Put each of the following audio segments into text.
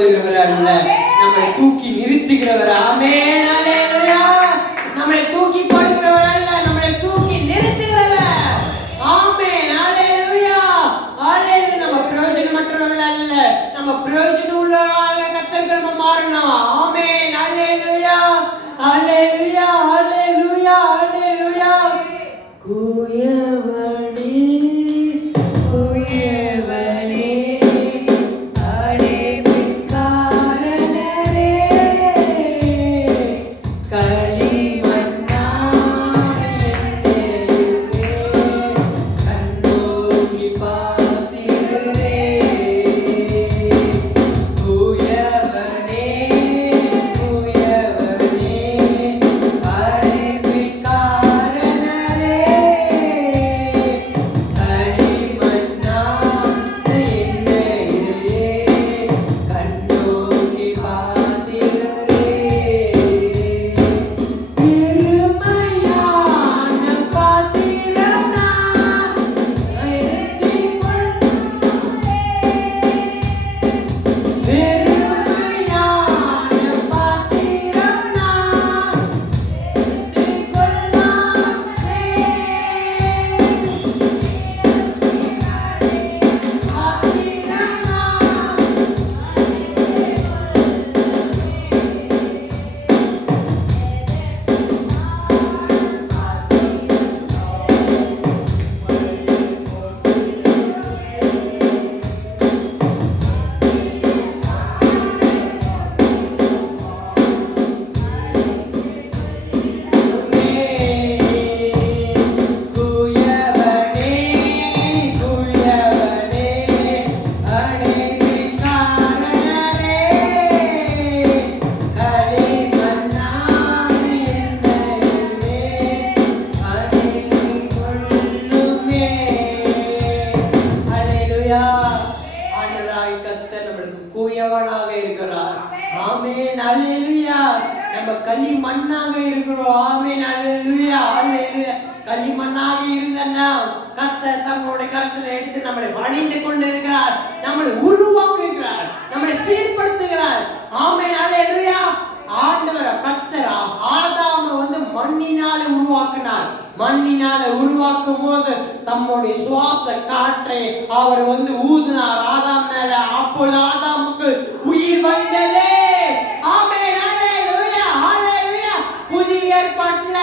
அல்ல, நம்மளை தூக்கி நிறுத்துகிறவர். ஆமென், அல்லேலூயா. நம்மளை தூக்கி போடுகிறவர் அல்ல, நம்மளை தூக்கி நிறுத்துகிறவர். ஆமென், அல்லேலூயா, அல்லேலூயா. நம்ம பிரயோஜனமற்றவர்கள் அல்ல, நம்ம பிரயோஜனம் உள்ளவர்களாக கர்த்தருக்கு நம்ம மாறணும். ஆமென், அல்லேலூயா, அல்லேலூயா, அல்லேலூயா, அல்லேலூயா. குயவனே குயவனே நம்ம களிமண்ணாக இருக்கிறோம். ஆமென், அல்லேலூயா, அல்லேலூயா. களிமண்ணாக இருந்தனா கர்த்தர் தம்முடைய கரத்தில் எடுத்து நம்மளை வணைந்து கொண்டிருக்கிறார், நம்மளை உருவாக்குகிறார், நம்மளை சீர்படுத்துகிறார். ஆமென், அல்லேலூயா. ஆண்டவர் கர்த்தர் ஆதாமை மண்ணினால உருவாக்கினார். மண்ணினால உருவாக்கும் போது தம்முடைய சுவாச காற்றை அவர் ஊதினார் ஆதாம் மேல. அப்பொழுது ஆதாமுக்கு உயிர் வந்ததே. ஆமென், அல்லேலூயா, அல்லேலூயா. புதிய ஏற்பாட்டுல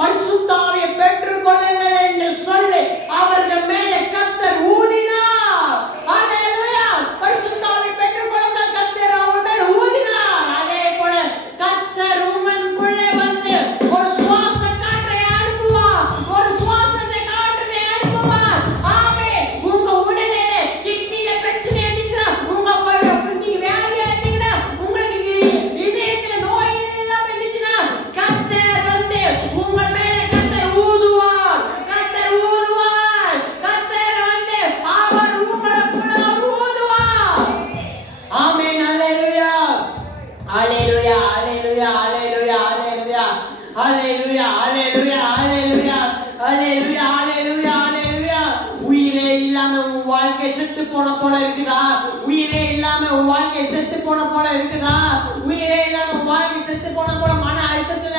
பரிசுத்த ஆவியை பெற்றுக் கொள்ளுங்கள் என்று சொல்லி அவர்கள் மேலே கர்த்தர் ஊதினார். அல்லேலூயா. பரிசுத்த ஆவியை பெற்றுக் கொள்ளுங்கள், கர்த்தர் அவர்கள் மேல் ஊதினார். அதே போல கர்த்தர் உங்களுக்குள்ளே ஒரு சுவாச காற்றை அனுப்புவார், ஒரு சுவாசத்தை காற்றை அனுப்புவார். ஆமென். உங்க உடலிலே கிட்னில பிரச்சனை இருந்துச்சுன்னா, நீங்க வியாதியா இருந்தீங்கன்னா, உங்களுக்கு இதயத்துல நோய் எல்லாம் இருந்துச்சுன்னா, கர்த்தர் உங்கள் மேலே கர்த்தர் ஊதுவார், கர்த்தர் ஊதுவார், கர்த்தர் அவர் உங்களுக்குள்ள ஊதுவார். ஆமென், அல்லேலூயா, அல்லேலூயா, அல்லேலூயா, அல்லேலூயா, அல்லேலூயா, அல்லேலூயா, அல்லேலூயா, அல்லேலூயா, அல்லேலூயா, அல்லேலூயா, அல்லேலூயா. உயிரே இல்லாம உன் வாழ்க்கை செத்து போன போல இருக்குதா? உயிரே இல்லாம உன் வாழ்க்கை செத்து போன போல இருக்குதா? உயிரே இல்லாம உன் வாழ்க்கை செத்து போன போல மன அழுத்தத்துல,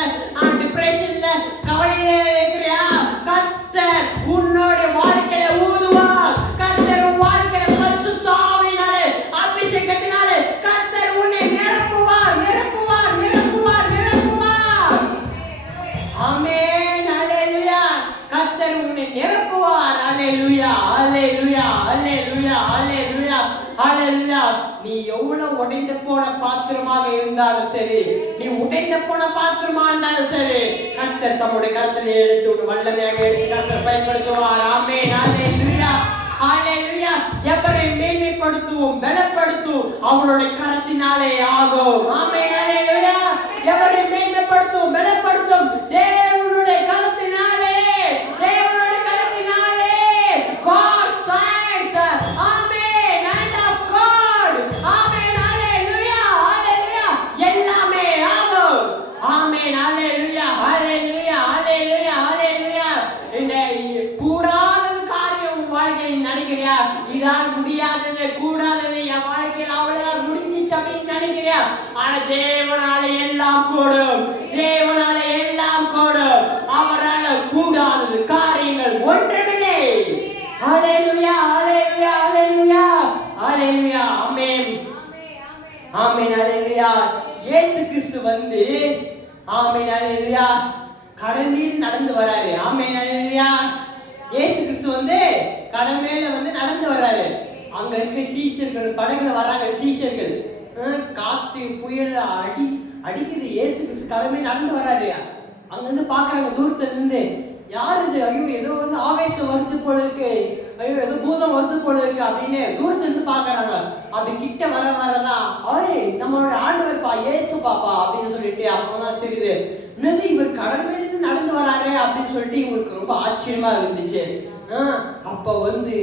டிப்ரெஷன்ல, கவலையில இருக்கிறியா? கர்த்தர் உன்னோட வாழ்க்கையில ஊதுவார். கர்த்தர் உன் வாழ்க்கையில பரிசுத்த ஆவியினாலே, அபிஷேகத்தினாலே கர்த்தர் உன்னை நிரப்புவார், நிரப்புவார், நிரப்புவார், நிரப்புவார். ஆமென், அல்லேலூயா. கர்த்தர் உன்னை நிரப்புவார். அல்லேலூயா, அல்லேலூயா, அல்லேலூயா, அல்லேலூயா, அல்லேலூயா. நீ எவ்வளவு உடைந்து போன பாத்திரமாக இருந்தாலும் சரி, நீ உடைந்து போன பாத்திரமா இருந்தாலும் சரி, கர்த்தர் தம்முடைய கரத்தில் எடுத்து ஒரு வல்லமையாக எடுத்து கர்த்தர் பயன்படுத்துவார். ஆமென், அல்லேலூயா, அல்லேலூயா. எவரை மேன்மைப்படுத்துவோம், பலப்படுத்துவோம் அவருடைய கரத்தினாலே ஆகும். ஆமென், அல்லேலூயா. எவரை மேன்மைப்படுத்துவோம், பலப்படுத்தும் தேவனுடைய கரத்தினாலே, தேவனுடைய கரத்தினாலே. God shines. Amen, hand of God. ஆமென், அல்லேலூயா, அல்லேலூயா. எல்லாமே ஆகும். ஆமென், அல்லேலூயா, அல்லேலூயா, அல்லேலூயா, அல்லேலூயா. இந்த கூடாத காரியம் வாழ்க்கையில் நினைக்கிறியா? இதால் முடியாதது, கூடாதது என் வாழ்க்கையில் ஆனா தேவனால எல்லாம் கூடும், தேவனால எல்லாம் கூடும். அவரால் கூடாதது காரியங்கள் ஒன்றுமில்லை. ஹalleluya ஹalleluya ஹalleluya ஹalleluya ஆமென் ஆமென் ஹalleluya. இயேசு கிறிஸ்து வந்து ஆமென் ஹalleluya கடல் மீது நடந்து வராரு. ஆமென் ஹalleluya. இயேசு கிறிஸ்து வந்து கடல் மேல வந்து நடந்து வராரு. அங்க இருக்க சீஷர்கள் படகுல வராங்க. சீஷர்கள் காத்து புயல் அடிக்குது. இயேசு கிறிஸ்து கடல் மேல நடந்து வராரு. அங்க இருந்து பாக்குறாங்க தூரத்துல இருந்து, யார் இது? ஐயோ ஏதோ வந்து ஆவேசம் வருது போல இருக்கு, ஐயோ ஏதோ பூதம் வருது போல இருக்கு அப்படின்னு தூரத்துல இருந்து பாக்குறாங்க. அது கிட்ட வரதான் நம்மளோட ஆண்டவர் பா, இயேசு பாப்பா அப்படின்னு சொல்லிட்டு அப்பதான் தெரியுது, என்னது இவர் கடல் மேல நடந்து வராரு அப்படின்னு சொல்லிட்டு இவங்களுக்கு ரொம்ப ஆச்சரியமா இருந்துச்சு. அப்ப வந்து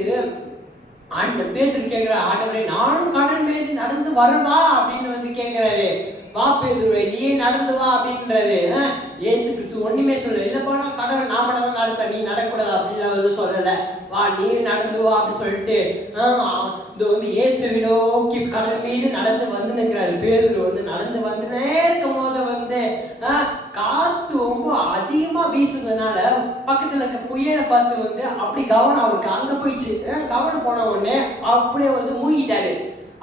பேதுரு கேட்கிற, ஆண்டவரே நானும் கடல் மேல நடந்து வரவா அப்படின்னு வந்து கேட்கிறாரு. வா பேதுருவே, நீயே நடந்து வா அப்படின்றாரு. இயேசு கிறிஸ்து ஒண்ணுமே சொல்லல. இல்ல போனா கடவுள் நான் மட்டும் தான் நடப்பேன், நீ நடக்கூடாது அப்படின்னு வந்து சொல்லல. வா நீ நடந்து வா அப்படின்னு சொல்லிட்டு இது வந்து இயேசுவை நோக்கி கடல் மீது நடந்து வந்து நிற்கிறாரு. பேதுரு வந்து நடந்து வந்து நேர்க்கும் போது வந்து காத்து ரொம்ப அதிகமா வீசுறதுனால பக்கத்துல இருக்க புயலை பார்த்து வந்து அப்படி கவனம் அவருக்கு அங்க போயிடுச்சு. கவனம் போன உடனே அப்படியே வந்து மூழ்கிட்டாரு.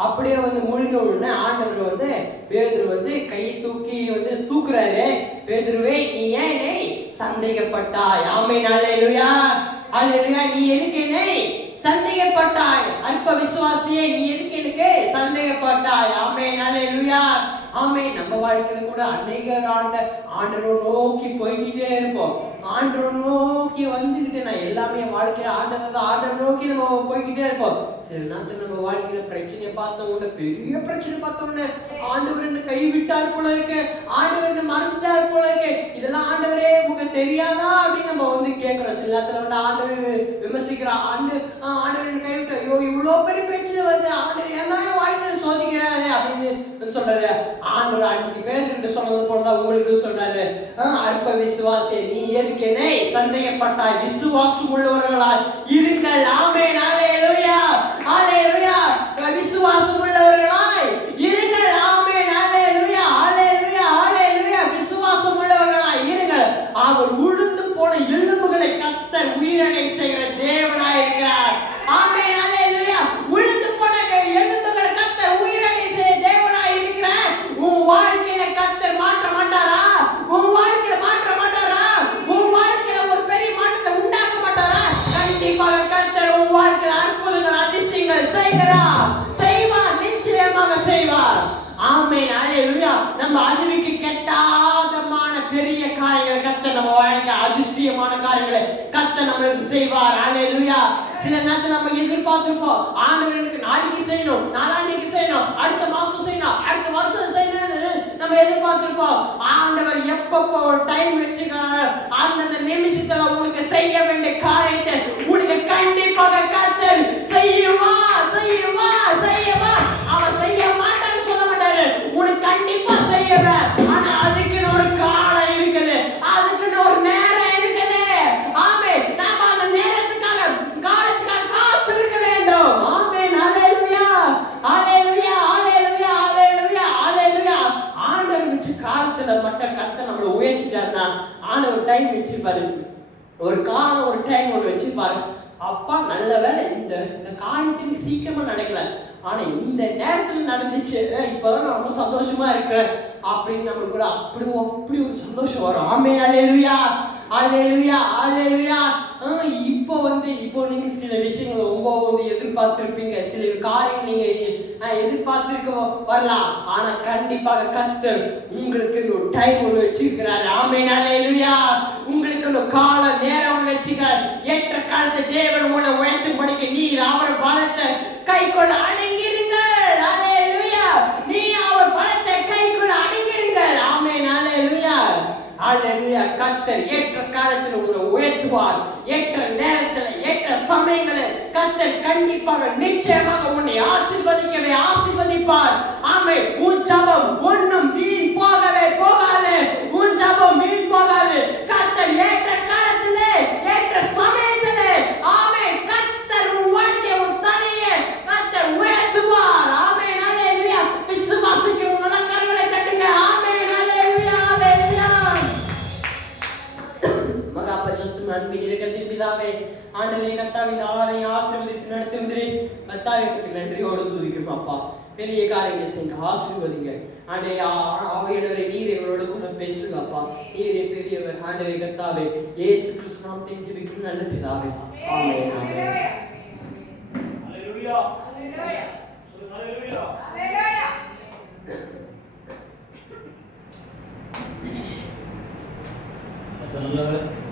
அப்படியே வந்து மூழ்கி உடனே ஆண்டவர் வந்து பேதுரு வந்து கையை தூக்கி வந்து தூக்குறாரு. பேதுருவே, நீ ஏன் என்னை சந்தேகப்பட்டாய்? ஆமென் ஹல்லேலூயா ஹல்லேலூயா. நீ எதுக்கு என்னை சந்தேகப்பட்டாய்? அற்ப விசுவாசியே, நீ எதுக்கு எனக்கு சந்தேகப்பட்டாய்? ஆமென் ஹல்லேலூயா ஆமென். நம்ம வாழ்க்கையில கூட அநேகர் ஆண்டவரை நோக்கி போய்கிட்டே இருப்போம். ஆண்டவரை நோக்கி வந்துகிட்டு நான் எல்லாமே வாழ்க்கையில ஆண்டவர் நோக்கி நம்ம போய்கிட்டே இருப்போம். சில நேரத்துல நம்ம வாழ்க்கையில பிரச்சனையை பார்த்தோம்னா, பெரிய பிரச்சனை பார்த்தோம்னா, ஆண்டவர் என்ன கைவிட்டார் போல இருக்கு, ஆண்டவர் என்ன மறந்துட்டார் போல இருக்கு, இதெல்லாம் ஆண்டவரே உங்களுக்கு தெரியாதா அப்படின்னு நம்ம வந்து கேட்கிறோம். சில நேரத்துல வந்து ஆண்டவர் விமர்சிக்கிறான், ஆண்டவர் கைவிட்டார், ஐயோ இவ்வளவு பெரிய பிரச்சனை வந்து ஆண்டவர் ஏன்னா வாழ்க்கையில சோதிக்கிறாரு அப்படின்னு சொல்றாரு. ஆண்டவர் அன்னைக்கு பேதுரு சொன்னது போலதான் உங்களுக்கு சொல்றாரு, அற்ப விசுவாசியே, நீ எதுக்கு என்னை சந்தேகப்பட்டாய்? விசுவாசம் உள்ளவர்களாய் இருங்கள். ஆமென் ஹல்லேலூயா ஹல்லேலூயா. விசுவாசம் உள்ளவர்களாய் இருங்கள். ஆமென் ஹல்லேலூயா ஹல்லேலூயா ஹல்லேலூயா. விசுவாசம் உள்ளவர்களாய் இருங்கள். அவர் உளுந்து போன எலும்புகளை கர்த்தர் உயிரடை செய்கிற தேவனாய் இருக்கிறார். ஆமென் ஹல்லேலூயா. உளுந்து போன எலும்புகளை கர்த்தர் உயிரடை செய்கிற தேவனாய் இருக்கிறார். உன் வாழ்க்கையில கர்த்தர் மாற்ற மாட்டாரா? உன் வாழ்க்கையில மாற்ற மாட்டாரா? உன் வாழ்க்கையில ஒரு பெரிய மாற்றத்தை உண்டாக்க மாட்டாரா? கண்டிப்பாக கர்த்தர் உன் வாழ்க்கையில அற்புதங்கள் அதிசயங்கள் செய்வார், நிச்சயமாக செய்வார். ஆமென் ஹல்லேலூயா. நம்ம அறிவுக்கு கெட்டாதமான பெரிய காரியங்களை கர்த்தர் நம்ம வாழ்க்கை அதிசயமான காரியங்களை கர்த்தர் நம்மளுக்கு செய்வார். ஹல்லேலூயா. சில நேரத்துல நம்ம எதிர்பார்த்திருப்போம், ஆண்டவர் எனக்கு நாளைக்கு செய்யணும், நாளான்னைக்கு செய்யணும், அடுத்த மாசம் செய்யணும், அடுத்த வருஷம் செய்யணும்னு நம்ம எதிர்பார்த்திருப்போம். ஆண்டவர் எப்பப்போ ஒரு டைம் வச்சுக்கிறாரு, அந்த நிமிஷத்துல உனக்கு செய்ய வேண்டிய காரியத்தை உனக்கு கண்டிப்பாக கர்த்தர் செய்வா. அவர் செய்ய மாட்டான்னு சொல்ல மாட்டாரு, உனக்கு கண்டிப்பா செய்யவேன். ஆனா அதுக்குன்னு ஒரு காலம் இருக்குது, அதுக்குன்னு ஒரு நேரம் இருக்குது. ஆமென். நாம அந்த நேரத்துக்காக காலத்துக்காக காத்திருக்க வேண்டும். ஆமென் ஹல்லேலூயா ஹல்லேலூயா ஹல்லேலூயா ஹல்லேலூயா ஹல்லேலூயா. ஆண்டவர் வச்சு காலத்துல மட்டும் கர்த்தர் நம்மளை உயர்த்திட்டாருன்னா ஆண்டவர் டைம் வச்சிருப்பாரு. ஒரு காலம் ஒரு டைம் ஒன்று வச்சிருப்பாரு. அப்பா நல்ல வேலை இந்த காரியத்துக்கு சீக்கிரமா நடக்கல, ஆனா இந்த நேரத்துல நடந்துச்சு, இப்பதான் நான் ரொம்ப சந்தோஷமா இருக்கிறேன் அப்படின்னு நம்மளுக்குள்ள அப்படி ஒரு சந்தோஷம் வரும். ஆமென் ஹல்லேலூயா ஹல்லேலூயா ஹல்லேலூயா. இப்போ நீங்க சில விஷயங்கள் ரொம்ப வந்து எதிர்பார்த்திருப்பீங்க, சில காரியங்கள் நீங்க எதிர்பார்த்திருக்க வரலாம். ஆனா கண்டிப்பாக கர்த்தர் உங்களுக்கு ஒரு டைம் ஒன்று வச்சிருக்கிறாரு. ஆமென் ஹல்லேலூயா. உங்களுக்கு ஒரு கால நேரம் ஒன்று வச்சிருக்கிறார். ஏற்ற காலத்தை தேவன் உன்னை உயர்த்தும் படிக்க நீர் அவர் பலத்தை கைக்கொள்ள அடங்கிருங்கள். ஹல்லேலூயா. நீ அவர் பலத்தை கைக்கொள்ள அடங்கிருங்கள். ஆமென் ஹல்லேலூயா ஹல்லேலூயா. கர்த்தர் ஏற்ற காலத்தில் உங்களை உயர்த்துவார். ஏற்ற நேரத்தில் ஏற்ற சமயங்களில் கர்த்தர் கண்டிப்பாக நிச்சயமாக உன்னை ஆசீர்வதிப்பார். ஆமென். உன் ஜெபம் ஒன்றும் வீண் போகவே போகாது. உன் ஜெபம் வீண் போகாது. கர்த்தர் ஏற்ற காலத்திலே ஏற்ற சமயத்திலே ஆமென் கர்த்தர் உன் வாழ்க்கையை உன் தலையை கர்த்தர் உயர்த்துவார். ஆமென் ஹல்லேலூயா. விசுவாசிக்கிறவங்க நீ ஆசீர்வதித்து நடத்துவதே கர்த்தாவே நன்றியோடு துதிக்கிறோம் அப்பா. பெரிய காரியங்களை செய்யுங்க, ஆசீர்வதிங்க ஆண்டே. ஆவியானவரே நீர் எங்களோட கூட பேசுங்க அப்பா. நீரே பெரியவர் ஆண்டவே கர்த்தாவே. இயேசு கிறிஸ்து நாமத்தில் ஜெபிக்கிறோம் நல்ல பிதாவே. ஆமென். ஆமென். ஹalleluya. ஹalleluya. சொல்லுங்க ஹalleluya. ஹalleluya.